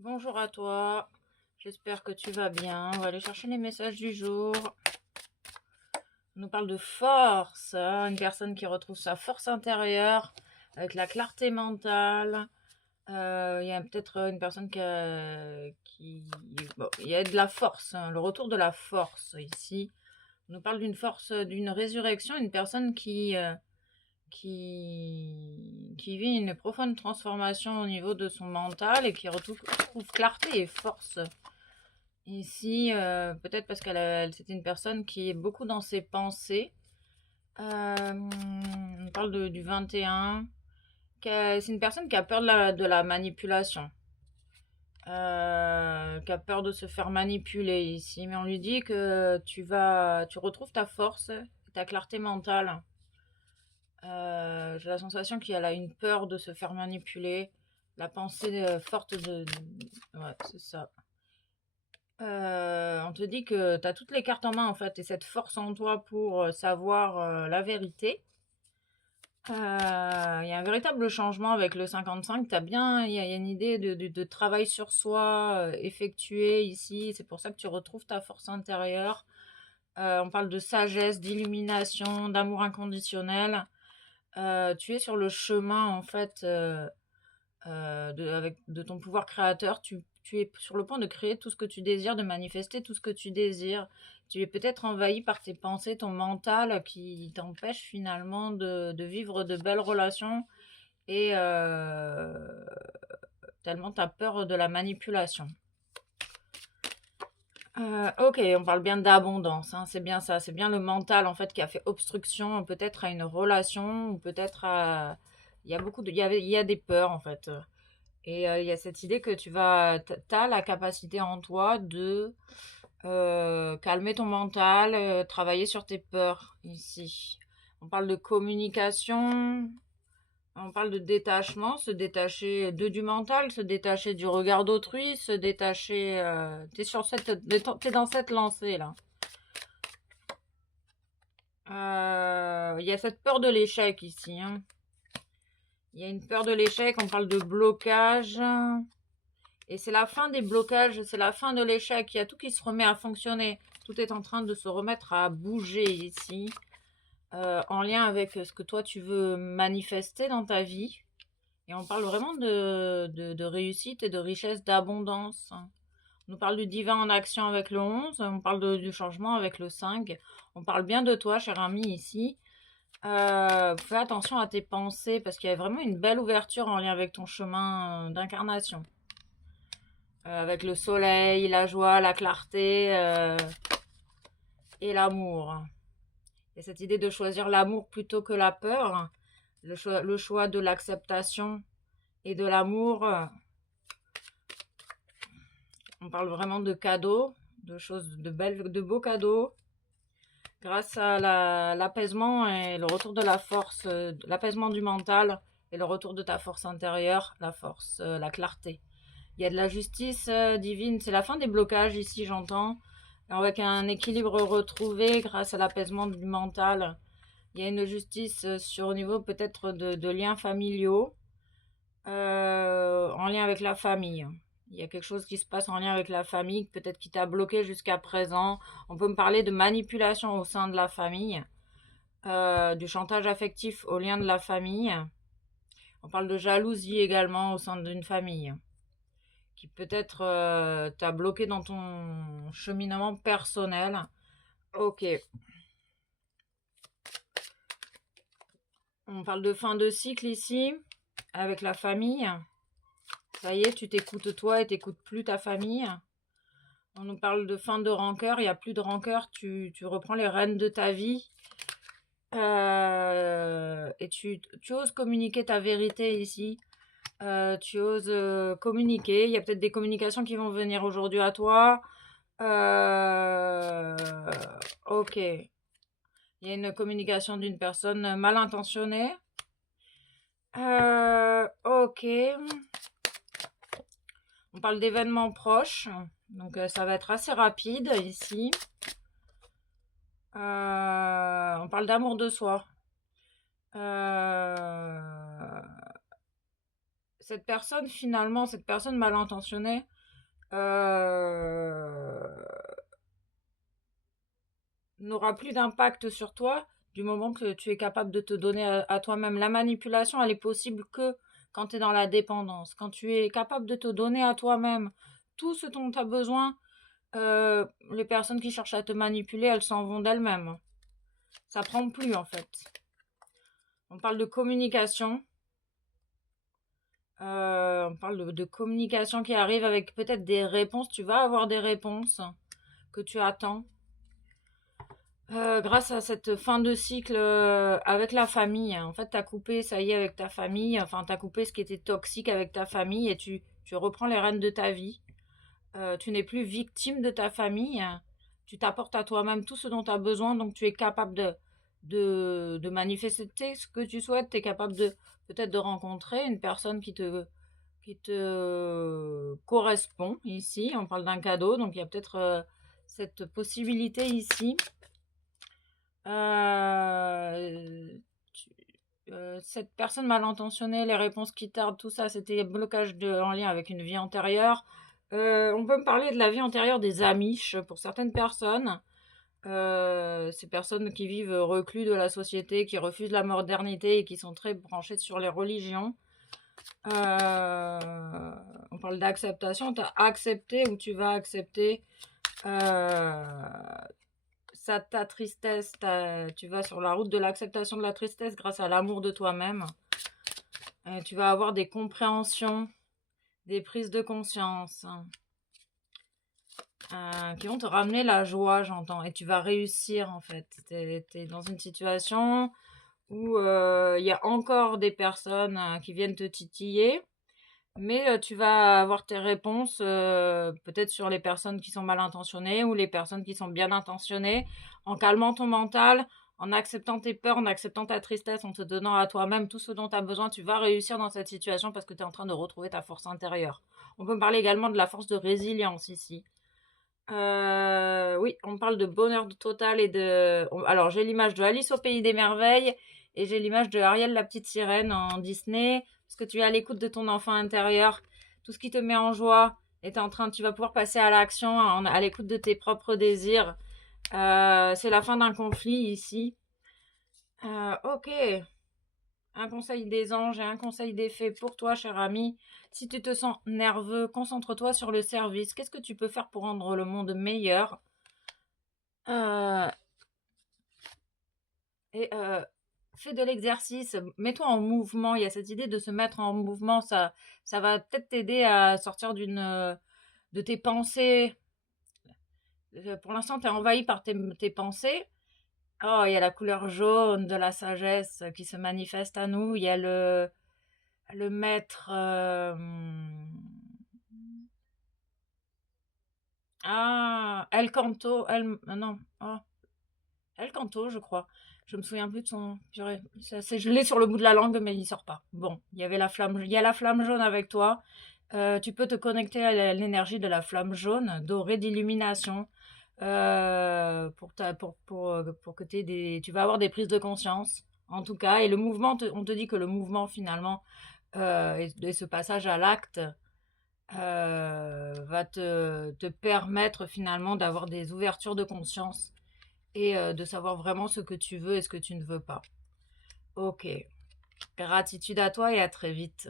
Bonjour à toi, j'espère que tu vas bien. On va aller chercher les messages du jour. On nous parle de force, hein, une personne qui retrouve sa force intérieure avec la clarté mentale. Il y a peut-être une personne bon, il y a de la force, hein, le retour de la force ici. On nous parle d'une force, d'une résurrection, une personne qui vit une profonde transformation au niveau de son mental et qui retrouve clarté et force. Ici, peut-être parce c'était une personne qui est beaucoup dans ses pensées. On parle du 21. C'est une personne qui a peur de la manipulation. Qui a peur de se faire manipuler ici. Mais on lui dit que tu retrouves ta force, ta clarté mentale. J'ai la sensation qu'elle a une peur de se faire manipuler. La pensée forte ouais, c'est ça. On te dit que tu as toutes les cartes en main en fait et cette force en toi pour savoir la vérité. Il y a un véritable changement avec le 55. Il y a une idée de travail sur soi effectué ici. C'est pour ça que tu retrouves ta force intérieure. On parle de sagesse, d'illumination, d'amour inconditionnel. Tu es sur le chemin en fait de ton pouvoir créateur. Tu es sur le point de créer tout ce que tu désires, de manifester tout ce que tu désires. Tu es peut-être envahi par tes pensées, ton mental qui t'empêche finalement de vivre de belles relations et tellement tu as peur de la manipulation. Ok, on parle bien d'abondance, hein, c'est bien ça, c'est bien le mental en fait qui a fait obstruction peut-être à une relation ou peut-être à... Il y a des peurs en fait. Et il y a cette idée que t'as la capacité en toi de calmer ton mental, travailler sur tes peurs ici. On parle de communication, on parle de détachement, se détacher du mental, se détacher du regard d'autrui, se détacher. T'es dans cette lancée là. Il y a cette peur de l'échec ici, hein. Il y a une peur de l'échec, on parle de blocage. Et c'est la fin des blocages, c'est la fin de l'échec. Il y a tout qui se remet à fonctionner. Tout est en train de se remettre à bouger ici, en lien avec ce que toi tu veux manifester dans ta vie. Et on parle vraiment de réussite et de richesse, d'abondance. On nous parle du divin en action avec le 11, on parle du changement avec le 5. On parle bien de toi, cher ami, ici. Fais attention à tes pensées parce qu'il y a vraiment une belle ouverture en lien avec ton chemin d'incarnation. Avec le soleil, la joie, la clarté et l'amour. Il y a cette idée de choisir l'amour plutôt que la peur, le choix de l'acceptation et de l'amour. On parle vraiment de cadeaux, de choses, de beaux cadeaux. Grâce à l'apaisement et le retour de la force, l'apaisement du mental et le retour de ta force intérieure, la force, la clarté. Il y a de la justice divine. C'est la fin des blocages ici, j'entends. Avec un équilibre retrouvé grâce à l'apaisement du mental. Il y a une justice sur au niveau peut-être de liens familiaux, en lien avec la famille. Il y a quelque chose qui se passe en lien avec la famille, peut-être qui t'a bloqué jusqu'à présent. On peut me parler de manipulation au sein de la famille, du chantage affectif au lien de la famille. On parle de jalousie également au sein d'une famille qui peut-être t'a bloqué dans ton cheminement personnel. Ok. On parle de fin de cycle ici, avec la famille. Ça y est, tu t'écoutes toi et t'écoutes plus ta famille. On nous parle de fin de rancœur, il n'y a plus de rancœur, tu reprends les rênes de ta vie. Et tu oses communiquer ta vérité ici. Tu oses communiquer. Il y a peut-être des communications qui vont venir aujourd'hui à toi. Euh, ok. Il y a une communication d'une personne mal intentionnée. Ok. On parle d'événements proches. Donc ça va être assez rapide ici. On parle d'amour de soi. Euh, cette personne, finalement, cette personne mal intentionnée, euh, n'aura plus d'impact sur toi du moment que tu es capable de te donner à toi-même. La manipulation, elle est possible que quand tu es dans la dépendance. Quand tu es capable de te donner à toi-même tout ce dont tu as besoin, les personnes qui cherchent à te manipuler, elles s'en vont d'elles-mêmes. Ça prend plus en fait. On parle de communication. On parle de communication qui arrive avec peut-être des réponses. Tu vas avoir des réponses que tu attends. Grâce à cette fin de cycle avec la famille. En fait, tu as coupé, ça y est, avec ta famille. Enfin, tu as coupé ce qui était toxique avec ta famille et tu reprends les rênes de ta vie. Tu n'es plus victime de ta famille. Tu t'apportes à toi-même tout ce dont tu as besoin. Donc, tu es capable de manifester ce que tu souhaites. Tu es capable de peut-être de rencontrer une personne qui te correspond ici. On parle d'un cadeau. Donc, il y a peut-être cette possibilité ici. Cette personne mal intentionnée, les réponses qui tardent, tout ça, c'était blocage en lien avec une vie antérieure. On peut me parler de la vie antérieure des Amish pour certaines personnes. Ces personnes qui vivent reclus de la société, qui refusent la modernité et qui sont très branchées sur les religions. On parle d'acceptation. Tu as accepté ou tu vas accepter ta tristesse, tu vas sur la route de l'acceptation de la tristesse grâce à l'amour de toi-même. Tu vas avoir des compréhensions, des prises de conscience qui vont te ramener la joie, j'entends. Et tu vas réussir en fait. Tu es dans une situation où il y a encore des personnes qui viennent te titiller. Mais tu vas avoir tes réponses peut-être sur les personnes qui sont mal intentionnées ou les personnes qui sont bien intentionnées, en calmant ton mental, en acceptant tes peurs, en acceptant ta tristesse, en te donnant à toi-même tout ce dont tu as besoin. Tu vas réussir dans cette situation parce que tu es en train de retrouver ta force intérieure. On peut parler également de la force de résilience ici. Oui, on parle de bonheur total et de... Alors, j'ai l'image de Alice au Pays des Merveilles et j'ai l'image de Ariel, la petite sirène en Disney, parce que tu es à l'écoute de ton enfant intérieur. Tout ce qui te met en joie est en train... Tu vas pouvoir passer à l'action, à l'écoute de tes propres désirs. C'est la fin d'un conflit ici. Ok. Un conseil des anges et un conseil des fées pour toi, cher ami. Si tu te sens nerveux, concentre-toi sur le service. Qu'est-ce que tu peux faire pour rendre le monde meilleur? Euh, et fais de l'exercice, mets-toi en mouvement. Il y a cette idée de se mettre en mouvement. Ça va peut-être t'aider à sortir de tes pensées. Pour l'instant, tu es envahi par tes pensées. Oh, il y a la couleur jaune de la sagesse qui se manifeste à nous. Il y a le maître. El Canto. Non. Oh, El Canto, je crois. Je me souviens plus de son. Purée, je l'ai sur le bout de la langue, mais il sort pas. Bon, il y a la flamme jaune avec toi. Tu peux te connecter à l'énergie de la flamme jaune, dorée d'illumination, pour que tu vas avoir des prises de conscience, en tout cas. Et le mouvement, on te dit que le mouvement, finalement, et ce passage à l'acte, va te permettre finalement d'avoir des ouvertures de conscience et de savoir vraiment ce que tu veux et ce que tu ne veux pas. Ok. Gratitude à toi et à très vite.